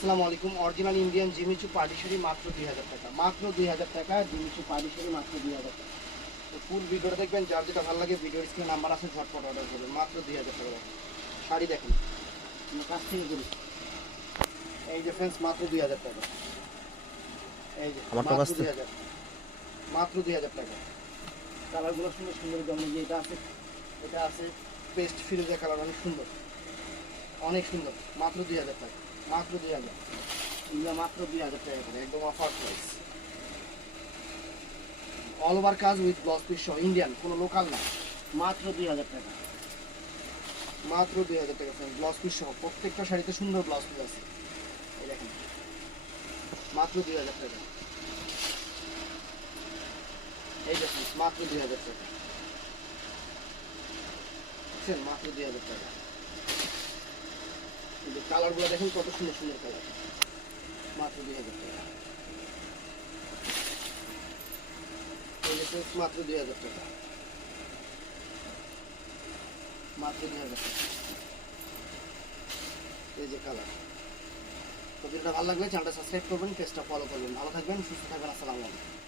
আসসালামু আলাইকুম। Original Indian Jimmy Choo party sari মাত্র 2000 টাকা, মাত্র 2000 টাকা। জিমিচু পার্টি শাড়ি মাত্র 2000 টাকা। তো ফুল ভিডিওটা দেখবেন, যার যেটা ভালো লাগে ভিডিওর স্ক্রিনে নাম্বার আছে, ঝটপট অর্ডার করবেন। মাত্র 2000 টাকা দেখেন শাড়ি, দেখেন আমরা কাছ থেকে করি। এই যে ফ্রেন্ডস, মাত্র 2000 টাকা। এই যে মাত্র 2000, মাত্র 2000 টাকা। কালারগুলো সুন্দর সুন্দর, যেমন যে এটা আছে পেস্ট ফিরোজা কালার, অনেক সুন্দর, অনেক সুন্দর। মাত্র 2000 টাকা, মাত্র 2000। এগুলো মাত্র 2000 টাকা করে, একদম অফার প্রাইস। অল ওভার কাজ উইথ ব্লাউজ পিস সহ, ইন্ডিয়ান, কোনো লোকাল না। মাত্র 2000 টাকা, মাত্র 2000 টাকা ফ্রেন্ড, ব্লাউজ পিস সহ। প্রত্যেকটা শাড়িতে সুন্দর ব্লাউজ পিস আছে, এই দেখেন। মাত্র 2000 টাকা। এই দেখেন মাত্র 2000 টাকা, বুঝছেন? মাত্র 2000 টাকা। এই যে কালারগুলো দেখেন, কত সুন্দর সুন্দর কালার। মাত্র 2000 টাকা। এই যে ফ্রেন্ডস, মাত্র 2000 টাকা, মাত্র 2000 টাকা। এই যে কালার। তো ভিডিওটা ভালো লাগলে চ্যানেলটা সাবস্ক্রাইব করবেন, পেজটা ফলো করবেন। ভালো থাকবেন, সুস্থ থাকবেন। আসসালামু আলাইকুম।